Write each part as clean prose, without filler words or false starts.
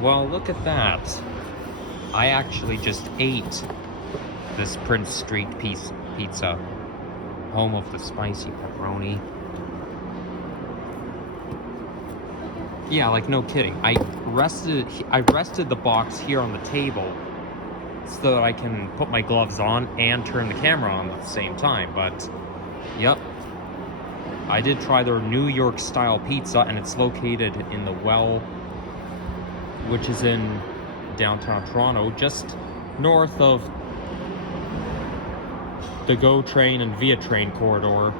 Well, look at that. I actually just ate this Prince Street pizza, home of the spicy pepperoni. Yeah, like no kidding. I rested the box here on the table so that I can put my gloves on and turn the camera on at the same time. But yep, I did try their New York style pizza, and it's located in the Well, which is in downtown Toronto, just north of the GO train and Via train corridor,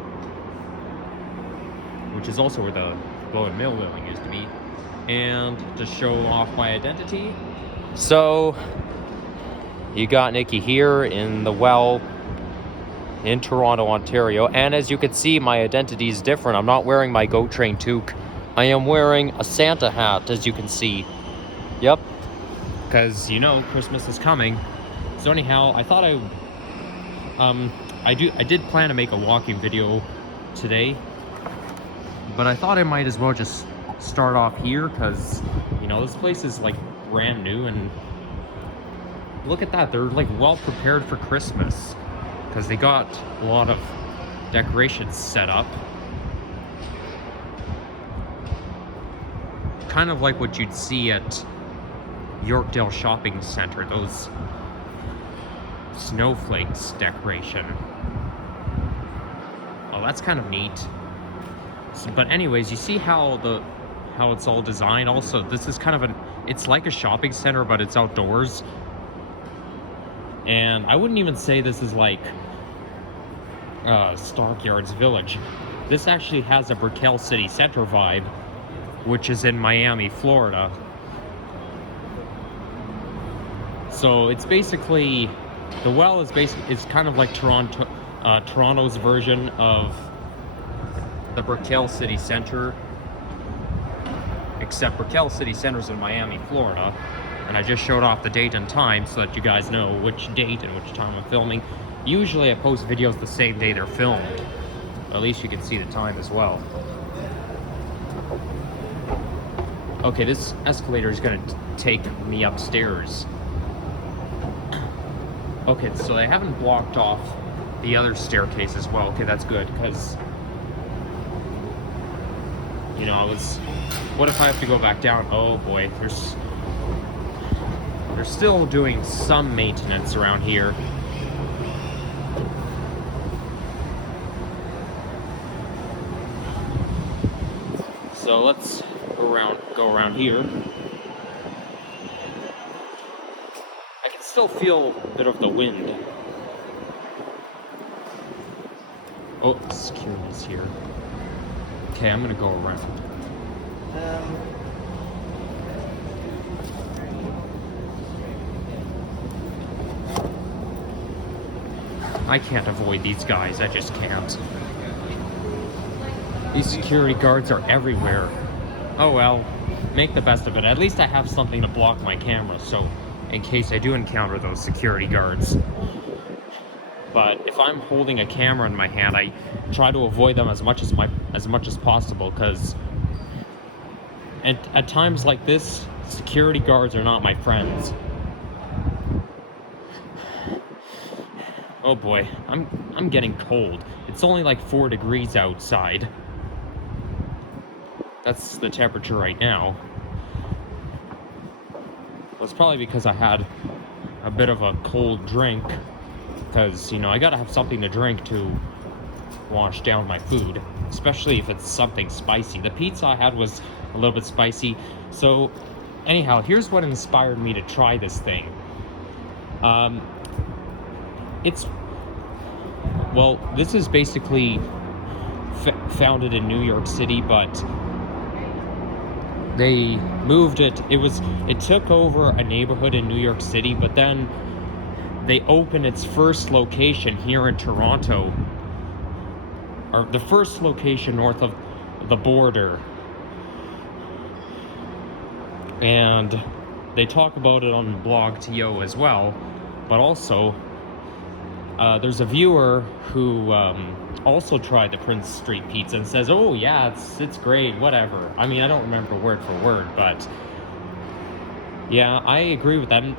which is also where the Blvd Mill building used to be. And to show off my identity, so you got Nikki here in the Well in Toronto, Ontario, and as you can see, my identity is different. I'm not wearing my GO train toque. I am wearing a Santa hat, as you can see. Yep, because you know Christmas is coming. So anyhow, I thought I did plan to make a walking video today, but I thought I might as well just start off here because, you know, this place is like brand new, and look at that, they're like well prepared for Christmas because they got a lot of decorations set up, kind of like what you'd see at Yorkdale Shopping Center, those snowflakes decoration. Oh, that's kind of neat. So, but anyways, you see how it's all designed. Also, this is kind of it's like a shopping center, but it's outdoors. And I wouldn't even say this is like Stockyards Village. This actually has a Brickell City Center vibe, which is in Miami, Florida. So it's basically, the Well is kind of like Toronto's version of the Brickell City Center, except Brickell City Center's in Miami, Florida. And I just showed off the date and time so that you guys know which date and which time I'm filming. Usually I post videos the same day they're filmed. At least you can see the time as well. Okay, this escalator is gonna take me upstairs. Okay, so they haven't blocked off the other staircase as well. Okay, that's good, because, you know, what if I have to go back down? Oh boy, they're still doing some maintenance around here. So let's go around here. I can still feel a bit of the wind. Oh, security's here. Okay, I'm gonna go around. I can't avoid these guys, I just can't. These security guards are everywhere. Oh well, make the best of it. At least I have something to block my camera, so in case I do encounter those security guards. But if I'm holding a camera in my hand, I try to avoid them as much as possible, because at times like this, security guards are not my friends. Oh boy, I'm getting cold. It's only like 4 degrees outside. That's the temperature right now. Well, it's probably because I had a bit of a cold drink, because, you know, I gotta have something to drink to wash down my food, especially if it's something spicy. The pizza I had was a little bit spicy. So anyhow, here's what inspired me to try this thing. This is basically founded in New York City, but they moved it. It took over a neighborhood in New York City, but then they opened its first location here in Toronto, or the first location north of the border. And they talk about it on Blvd as well, but also there's a viewer who also tried the Prince Street pizza and says, oh yeah, it's great, whatever. I mean, I don't remember word for word, but Yeah, I agree with that. And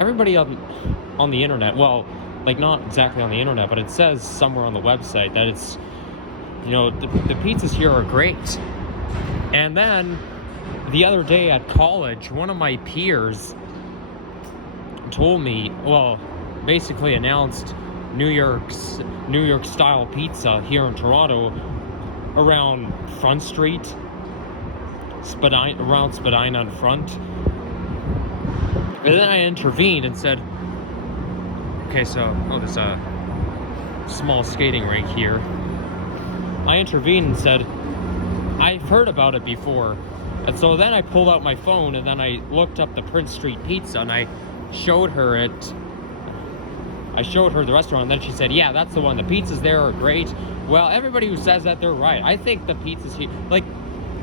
everybody on the internet, well, like not exactly on the internet, but it says somewhere on the website that it's, the pizzas here are great. And then the other day at college, one of my peers told me, well, basically announced New York style pizza here in Toronto around Front Street, around Spadina and Front. And then I intervened and said, okay, so, there's a small skating rink here. I intervened and said, I've heard about it before. And so then I pulled out my phone and then I looked up the Prince Street Pizza and I showed her it. I showed her the restaurant and then she said, yeah, that's the one. The pizzas there are great. Well, everybody who says that, they're right. I think the pizzas here, like,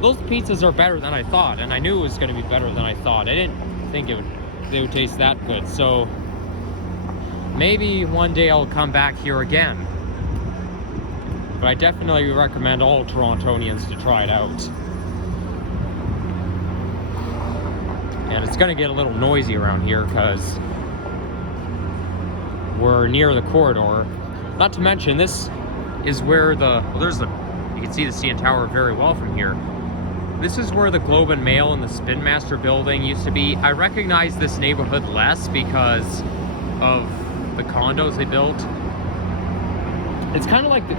those pizzas are better than I thought. And I knew it was going to be better than I thought. I didn't think they would taste that good. So maybe one day I'll come back here again. But I definitely recommend all Torontonians to try it out. And it's going to get a little noisy around here because we're near the corridor. Not to mention, this is where you can see the CN Tower very well from here. This is where the Globe and Mail and the Spin Master building used to be. I recognize this neighborhood less because of the condos they built. It's kind of like the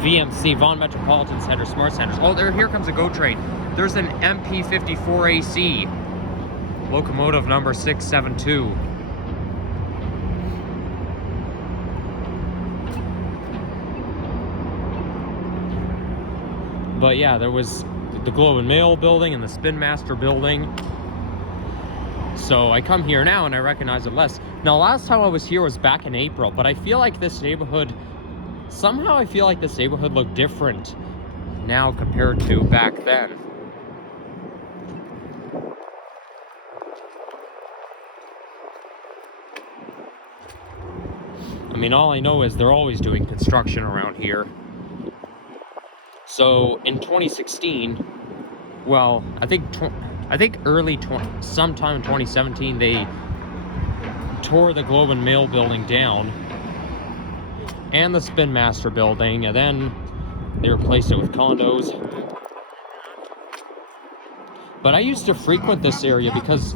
VMC, Vaughan Metropolitan Center, Smart Centers. Oh, here comes a GO train. There's an MP54AC, locomotive number 672. But yeah, there was the Globe and Mail building and the Spin Master building. So I come here now and I recognize it less. Now, last time I was here was back in April, but I feel like this neighborhood, somehow I feel like this neighborhood looked different now compared to back then. I mean, all I know is they're always doing construction around here. So in 2016, well, I think sometime in 2017, they tore the Globe and Mail building down and the Spin Master building, and then they replaced it with condos. But I used to frequent this area because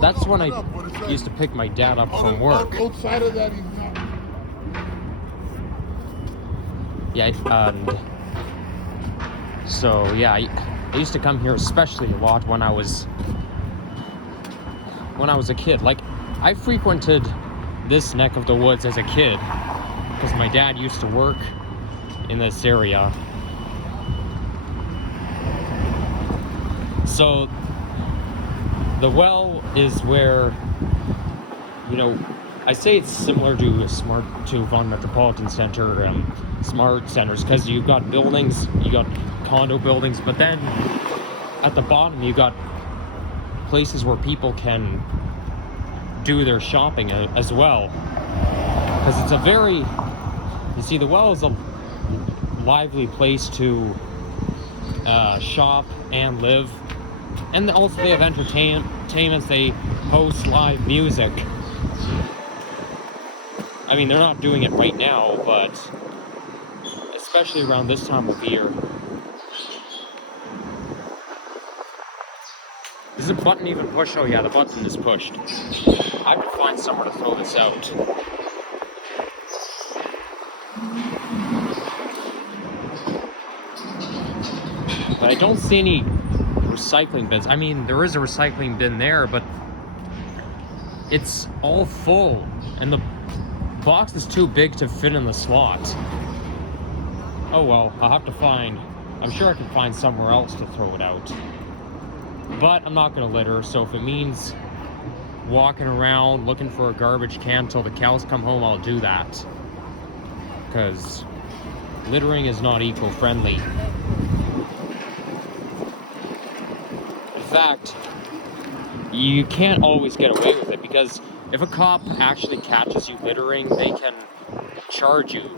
that's when I used to pick my dad up from work. Yeah, and so yeah, I used to come here especially a lot when I was a kid. Like, I frequented this neck of the woods as a kid because my dad used to work in this area. So the well is where, I say it's similar to Vaughan Metropolitan Center, smart centers, because you've got buildings, you got condo buildings, but then at the bottom you got places where people can do their shopping as well. Because it's the well is a lively place to shop and live. And also they have entertainments, they host live music. I mean, they're not doing it right now, but especially around this time of year. Is the button even pushed? Oh yeah, the button is pushed. I could find somewhere to throw this out. But I don't see any recycling bins. I mean, there is a recycling bin there, but it's all full, and the box is too big to fit in the slot. Oh well, I'm sure I can find somewhere else to throw it out. But I'm not gonna litter, so if it means walking around looking for a garbage can till the cows come home, I'll do that. Because littering is not eco-friendly. In fact, you can't always get away with it, because if a cop actually catches you littering, they can charge you.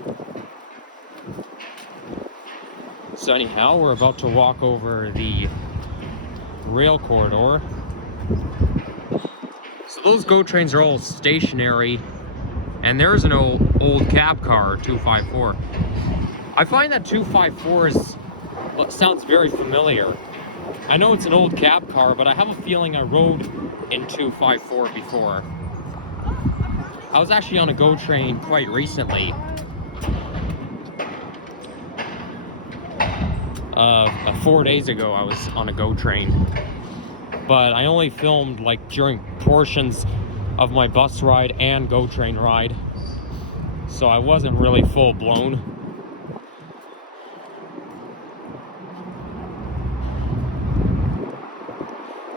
So anyhow, we're about to walk over the rail corridor. So those GO trains are all stationary, and there's an old cab car, 254. I find that 254 sounds very familiar. I know it's an old cab car, but I have a feeling I rode in 254 before. I was actually on a GO train quite recently. 4 days ago I was on a GO train. But I only filmed like during portions of my bus ride and GO train ride. So I wasn't really full blown.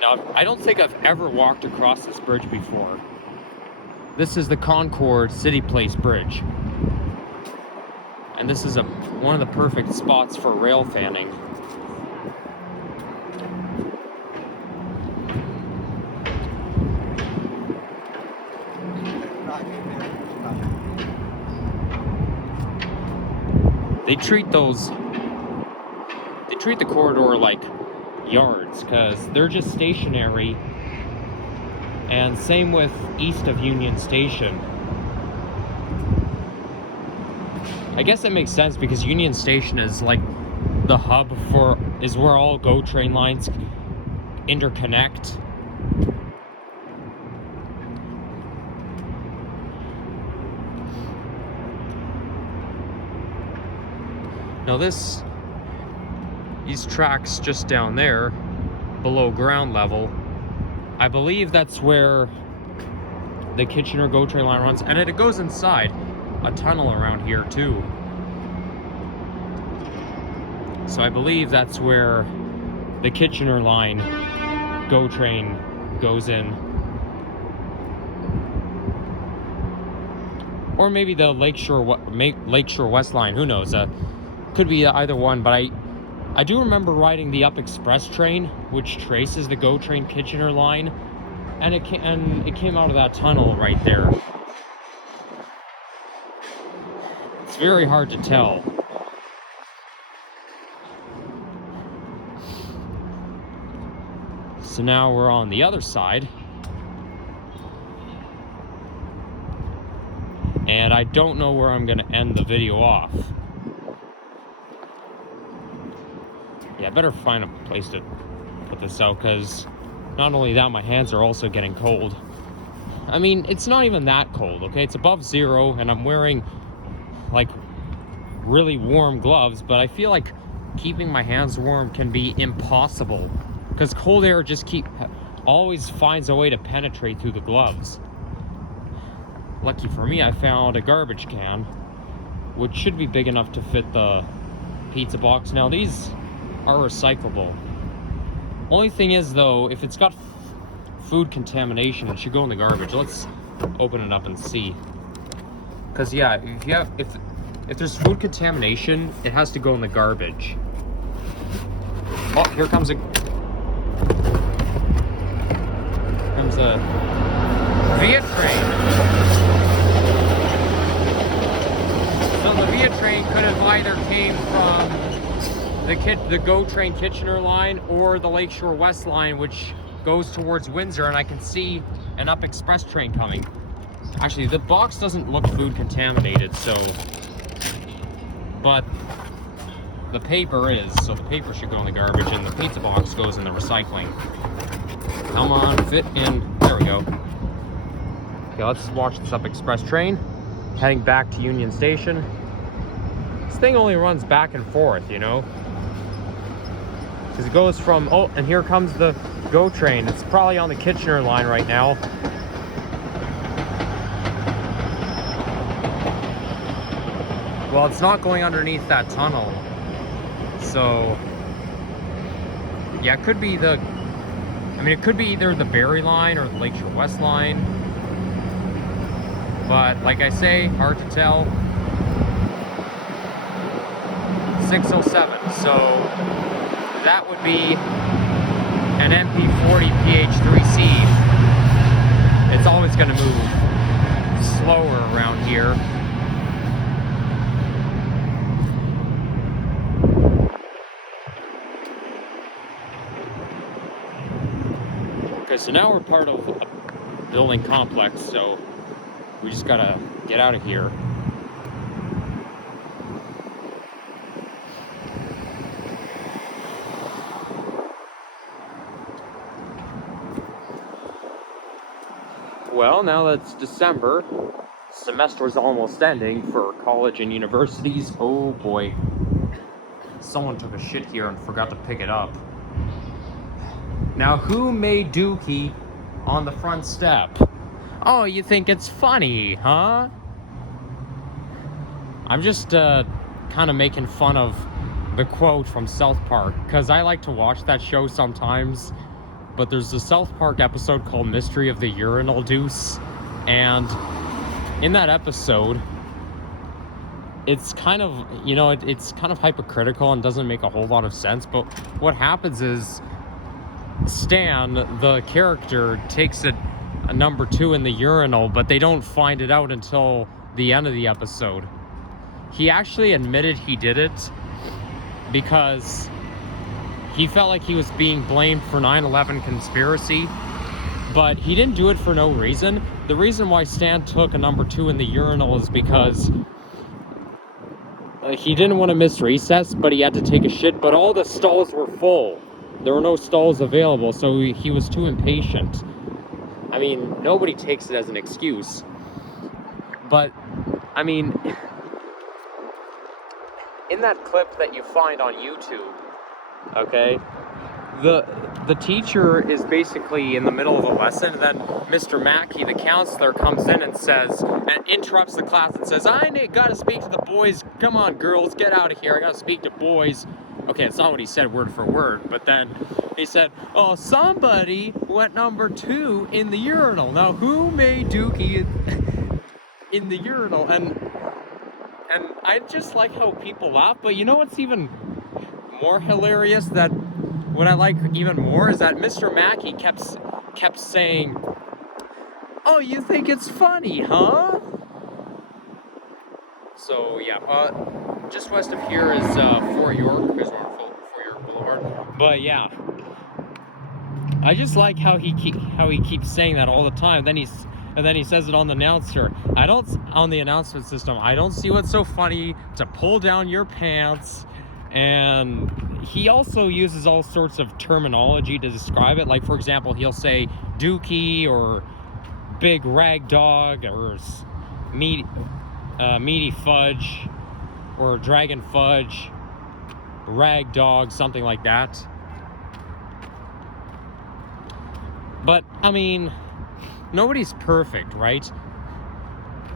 Now, I don't think I've ever walked across this bridge before. This is the Concord City Place Bridge. And this is one of the perfect spots for rail fanning. They treat the corridor like yards, because they're just stationary. And same with east of Union Station. I guess it makes sense because Union Station is like the hub is where all GO train lines interconnect. Now these tracks just down there, below ground level, I believe that's where the Kitchener GO train line runs, and it goes inside a tunnel around here too. So I believe that's where the Kitchener line GO train goes in. Or maybe the Lakeshore West line, who knows? Could be either one, but I do remember riding the Up Express train, which traces the GO train Kitchener line, and it came out of that tunnel right there. It's very hard to tell. So now we're on the other side. And I don't know where I'm gonna end the video off. Yeah, I better find a place to put this out, because not only that, my hands are also getting cold. I mean, it's not even that cold, okay? It's above zero, and I'm wearing like really warm gloves, but I feel like keeping my hands warm can be impossible, because cold air always finds a way to penetrate through the gloves. Lucky for me, I found a garbage can, which should be big enough to fit the pizza box. Now these are recyclable. Only thing is though, if it's got food contamination, it should go in the garbage. Let's open it up and see. Because yeah, if there's food contamination, it has to go in the garbage. Oh, here comes a via train. So the via train could have either came from the GO train Kitchener line or the Lakeshore West line, which goes towards Windsor, and I can see an Up Express train coming. Actually, the box doesn't look food contaminated, but the paper is, so the paper should go in the garbage, and the pizza box goes in the recycling. Come on, fit in. There we go. Okay, let's watch this Up Express train heading back to Union Station. This thing only runs back and forth, you know? Because it goes from, oh, and here comes the GO train. It's probably on the Kitchener line right now. Well, it's not going underneath that tunnel. So, yeah, it could be it could be either the Barrie line or the Lakeshore West line. But, like I say, hard to tell. 607, so that would be an MP40 PH3C. It's always going to move slower around here. Okay, so now we're part of a building complex, so we just gotta get out of here. Well, now that it's December, semester's almost ending for college and universities. Oh boy. Someone took a shit here and forgot to pick it up. Now, who made Dookie on the front step? Oh, you think it's funny, huh? I'm just kind of making fun of the quote from South Park, because I like to watch that show sometimes. But there's a South Park episode called Mystery of the Urinal Deuce, and in that episode, it's kind of, you know, it's kind of hypocritical and doesn't make a whole lot of sense, but what happens is Stan, the character, takes a number 2 in the urinal, but they don't find it out until the end of the episode. He actually admitted he did it because he felt like he was being blamed for 9/11 conspiracy, but he didn't do it for no reason. The reason why Stan took a number 2 in the urinal is because he didn't want to miss recess, but he had to take a shit, but all the stalls were full. There were no stalls available, so he was too impatient. I mean, nobody takes it as an excuse, but, I mean, in that clip that you find on YouTube, okay, the teacher is basically in the middle of a lesson, and then Mr. Mackey, the counselor, comes in and says, and interrupts the class and says, I gotta speak to the boys, come on girls, get out of here, I gotta speak to boys. Okay, it's not what he said word for word, but then he said, oh, somebody went number 2 in the urinal. Now, who made Dookie in the urinal? And I just like how people laugh, but you know what's even more hilarious, that what I like even more is that Mr. Mackey kept saying, oh, you think it's funny, huh? So yeah, just west of here is Fort York. There's one Fort York Boulevard. But yeah, I just like how he keeps saying that all the time. Then he says it on the announcer. On the announcement system. I don't see what's so funny to pull down your pants. And he also uses all sorts of terminology to describe it. Like, for example, he'll say dookie or big rag dog or meaty fudge or dragon fudge, rag dog, something like that. But, I mean, nobody's perfect, right?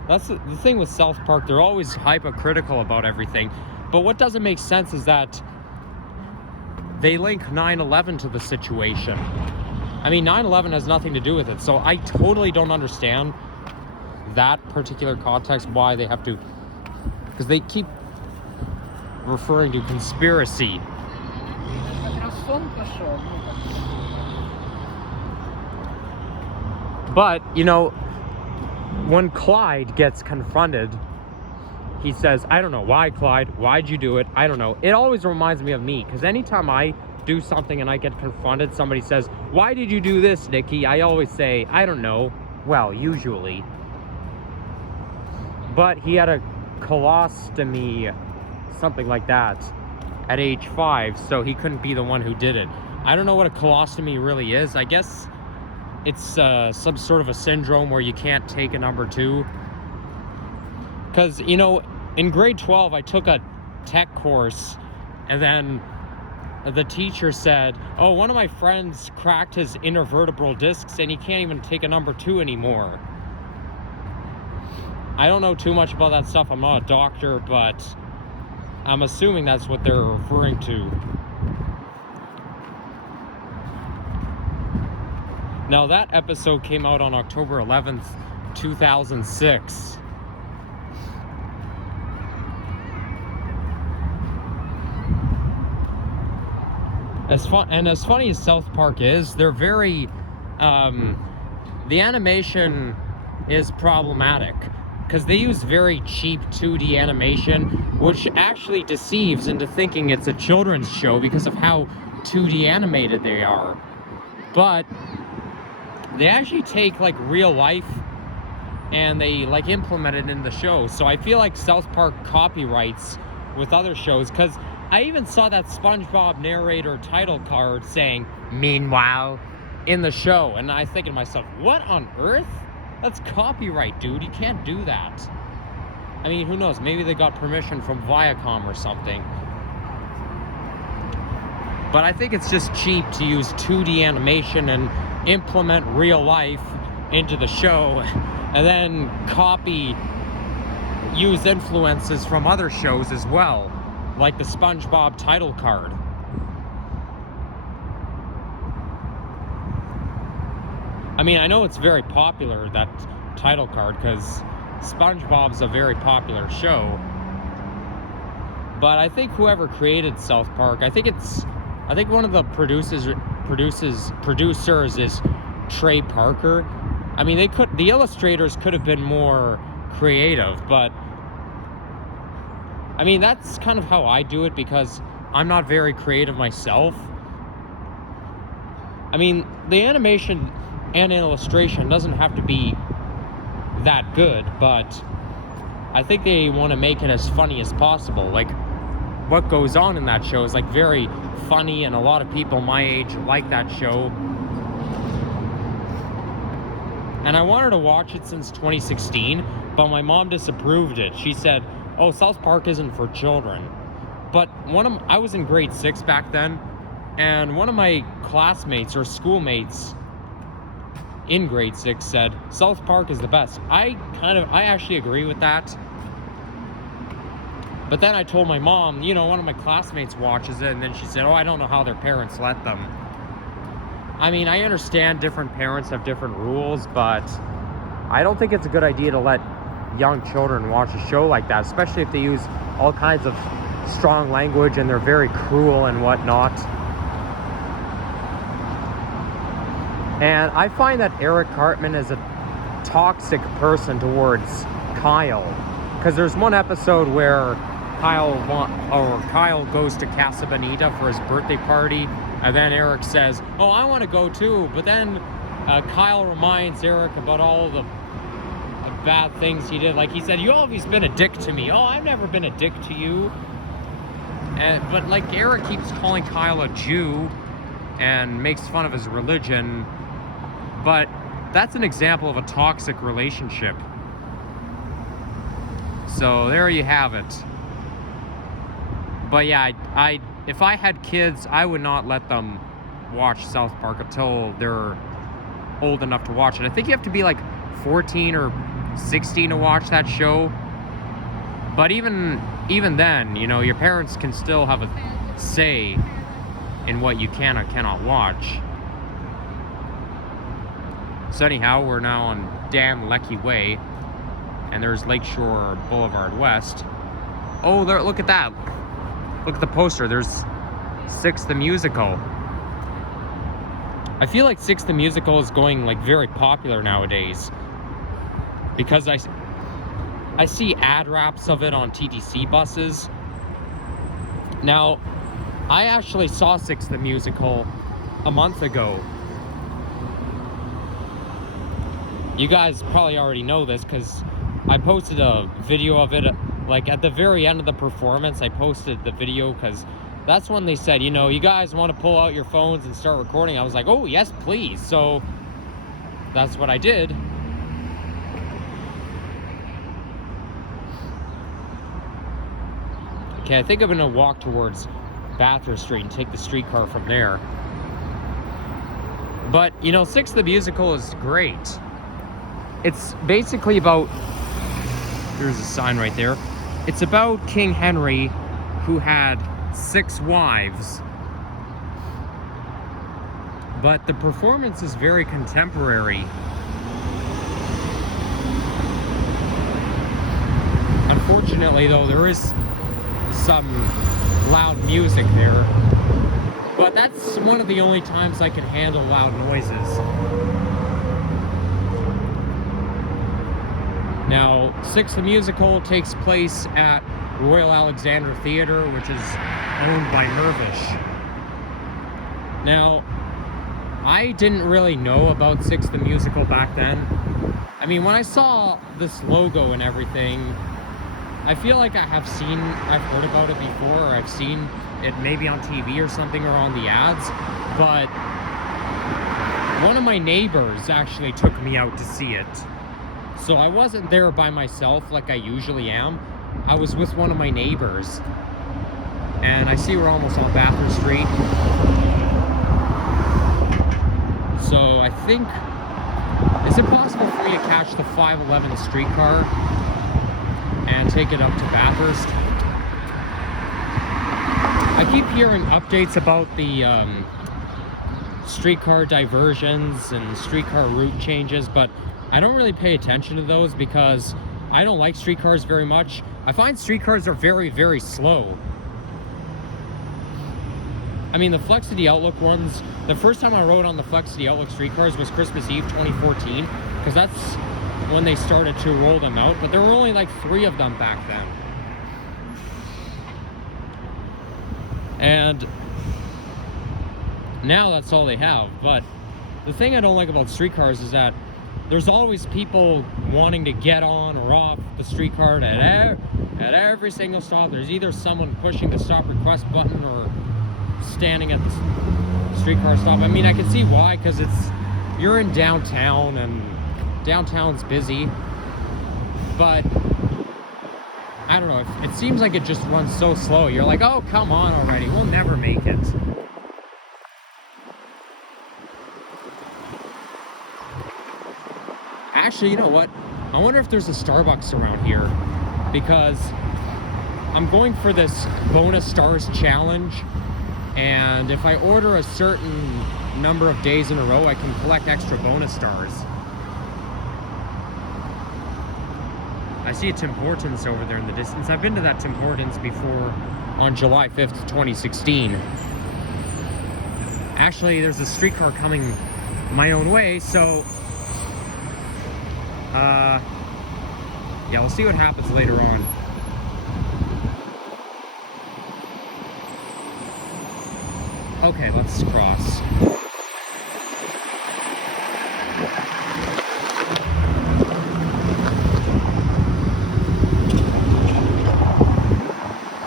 That's the thing with South Park. They're always hypocritical about everything. But what doesn't make sense is that they link 9/11 to the situation. I mean, 9/11 has nothing to do with it. So I totally don't understand that particular context, why they have to, because they keep referring to conspiracy. But, you know, when Clyde gets confronted, he says, I don't know, why, Clyde? Why'd you do it? I don't know. It always reminds me of me, because anytime I do something and I get confronted, somebody says, why did you do this, Nikki? I always say, I don't know. Well, usually. But he had a colostomy, something like that, at age 5, so he couldn't be the one who did it. I don't know what a colostomy really is. I guess it's some sort of a syndrome where you can't take a number 2. Because, you know, in grade 12, I took a tech course, and then the teacher said, oh, one of my friends cracked his intervertebral discs, and he can't even take a number 2 anymore. I don't know too much about that stuff. I'm not a doctor, but I'm assuming that's what they're referring to. Now, that episode came out on October 11th, 2006. As funny as South Park is, they're very, the animation is problematic because they use very cheap 2D animation, which actually deceives into thinking it's a children's show because of how 2D animated they are. But they actually take like real life and they like implement it in the show. So I feel like South Park copyrights with other shows, because I even saw that SpongeBob narrator title card saying "Meanwhile" in the show, and I think to myself, what on earth? That's copyright, dude. You can't do that. I mean, who knows? Maybe they got permission from Viacom or something. But I think it's just cheap to use 2D animation and implement real life into the show, and then use influences from other shows as well, like the SpongeBob title card. I mean, I know it's very popular, that title card, because SpongeBob's a very popular show. But I think whoever created South Park, I think one of the producers is Trey Parker. I mean, the illustrators could have been more creative, but I mean, that's kind of how I do it, because I'm not very creative myself. I mean, the animation and illustration doesn't have to be that good, but I think they want to make it as funny as possible. Like, what goes on in that show is like very funny, and a lot of people my age like that show. And I wanted to watch it since 2016, but my mom disapproved it. She said, "Oh, South Park isn't for children." But I was in grade 6 back then, and one of my classmates or schoolmates in grade 6 said South Park is the best. I actually agree with that. But then I told my mom, one of my classmates watches it, and then she said, "Oh, I don't know how their parents let them." I mean, I understand different parents have different rules, but I don't think it's a good idea to let young children watch a show like that, especially if they use all kinds of strong language and they're very cruel and whatnot. And I find that Eric Cartman is a toxic person towards Kyle, because there's one episode where Kyle goes to Casa Bonita for his birthday party, and then Eric says, "Oh, I want to go too," but then Kyle reminds Eric about all the bad things he did. Like, he said, "You always been a dick to me." "Oh, I've never been a dick to you." But like, Eric keeps calling Kyle a Jew and makes fun of his religion. But that's an example of a toxic relationship. So there you have it. But yeah, if I had kids, I would not let them watch South Park until they're old enough to watch it. I think you have to be like 14 or 16 to watch that show. But even then, your parents can still have a say in what you can or cannot watch. So anyhow, we're now on Dan Leckie Way, and there's Lakeshore Boulevard West. Oh, there! Look at that! Look at the poster. There's Six the Musical. I feel like Six the Musical is going like very popular nowadays, because I see ad wraps of it on TTC buses. Now, I actually saw Six the Musical a month ago. You guys probably already know this, because I posted a video of it, like at the very end of the performance. I posted the video because that's when they said, you guys want to pull out your phones and start recording. I was like, oh yes, please. So that's what I did. Okay, I think I'm gonna walk towards Bathurst Street and take the streetcar from there. But Six the Musical is great. It's basically about, here's a sign right there. It's about King Henry, who had 6 wives. But the performance is very contemporary. Unfortunately, though, there is some loud music there. But that's one of the only times I can handle loud noises. Now, Six the Musical takes place at Royal Alexandra Theatre, which is owned by Mirvish. Now, I didn't really know about Six the Musical back then. I mean, when I saw this logo and everything, I feel like I've heard about it before, or I've seen it maybe on TV or something, or on the ads, but one of my neighbors actually took me out to see it. So I wasn't there by myself like I usually am. I was with one of my neighbors. And I see we're almost on Bathurst Street. So I think, is it possible for me to catch the 511 streetcar and take it up to Bathurst? I keep hearing updates about the streetcar diversions and streetcar route changes, but I don't really pay attention to those because I don't like streetcars very much. I find streetcars are very, very slow. I mean, the Blvd Outlook ones, the first time I rode on the Blvd Outlook streetcars was Christmas Eve 2014, because that's when they started to roll them out, but there were only like 3 of them back then. And now that's all they have. But the thing I don't like about streetcars is that there's always people wanting to get on or off the streetcar at every single stop. There's either someone pushing the stop request button or standing at the streetcar stop. I mean, I can see why, because you're in downtown and downtown's busy, but I don't know, it seems like it just runs so slow. You're like, oh, come on already, we'll never make it. Actually, you know what? I wonder if there's a Starbucks around here, because I'm going for this bonus stars challenge, and if I order a certain number of days in a row, I can collect extra bonus stars. I see a Tim Hortons over there in the distance. I've been to that Tim Hortons before on July 5th, 2016. Actually, there's a streetcar coming my own way, so yeah, we'll see what happens later on. Okay, let's cross.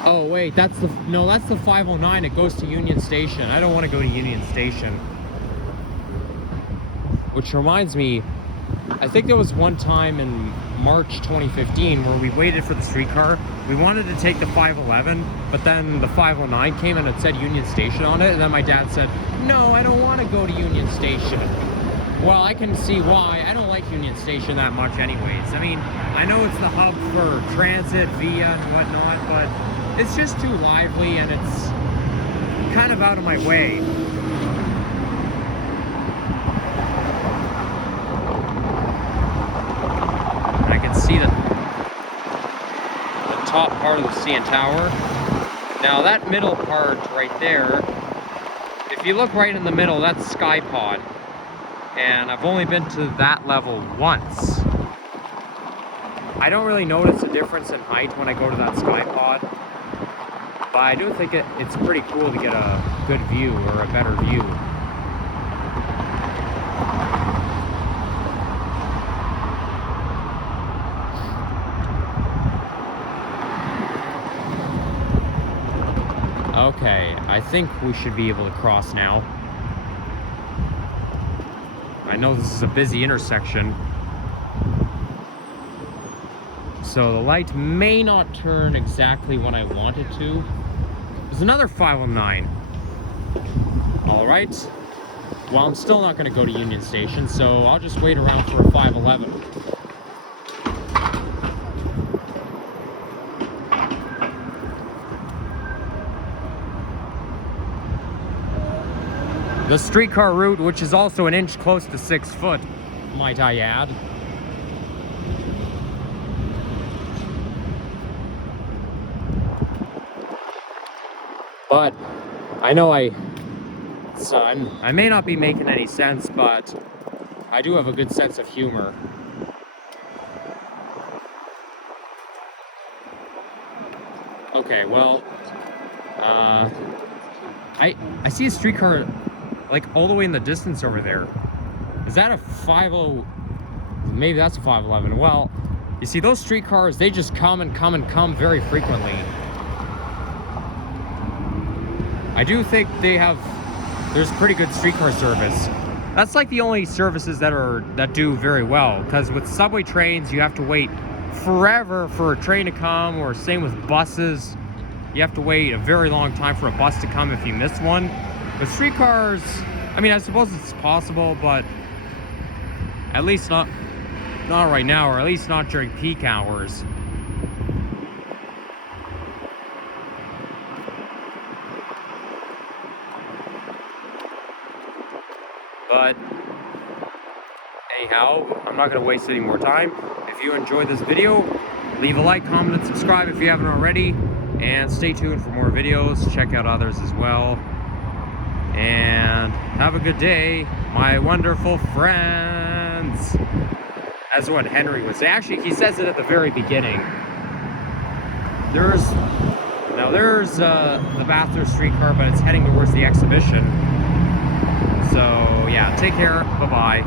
Oh wait, that's the 509. It goes to Union Station. I don't want to go to Union Station. Which reminds me, I think there was one time in March 2015 where we waited for the streetcar. We wanted to take the 511, but then the 509 came and it said Union Station on it, and then my dad said, no, I don't want to go to Union Station. Well, I can see why. I don't like Union Station that much anyways. I mean, I know it's the hub for transit, via, and whatnot, but it's just too lively and it's kind of out of my way. I can see the top part of the CN Tower. Now that middle part right there, if you look right in the middle, that's Sky Pod. And I've only been to that level once. I don't really notice a difference in height when I go to that Sky Pod. But I do think it's pretty cool to get a good view, or a better view. Okay, I think we should be able to cross now. I know this is a busy intersection, so the light may not turn exactly when I want it to. There's another 509. All right. Well, I'm still not going to go to Union Station, so I'll just wait around for a 511. The streetcar route, which is also an inch close to 6 foot, might I add. But I know I may not be making any sense, but I do have a good sense of humor. Okay, well, I see a streetcar like all the way in the distance over there. Is that a 50? Maybe that's a 511. Well, you see those streetcars, they just come and come and come very frequently. I do think there's pretty good streetcar service. That's like the only services that do very well, because with subway trains you have to wait forever for a train to come, or same with buses. You have to wait a very long time for a bus to come if you miss one. But streetcars, I mean, I suppose it's possible, but at least not right now, or at least not during peak hours. But anyhow, I'm not going to waste any more time. If you enjoyed this video, leave a like, comment, and subscribe if you haven't already. And stay tuned for more videos. Check out others as well. And have a good day, my wonderful friends. That's what Henry would say. Actually, he says it at the very beginning. There's the Bathurst streetcar, but it's heading towards the exhibition. So yeah, take care. Bye-bye.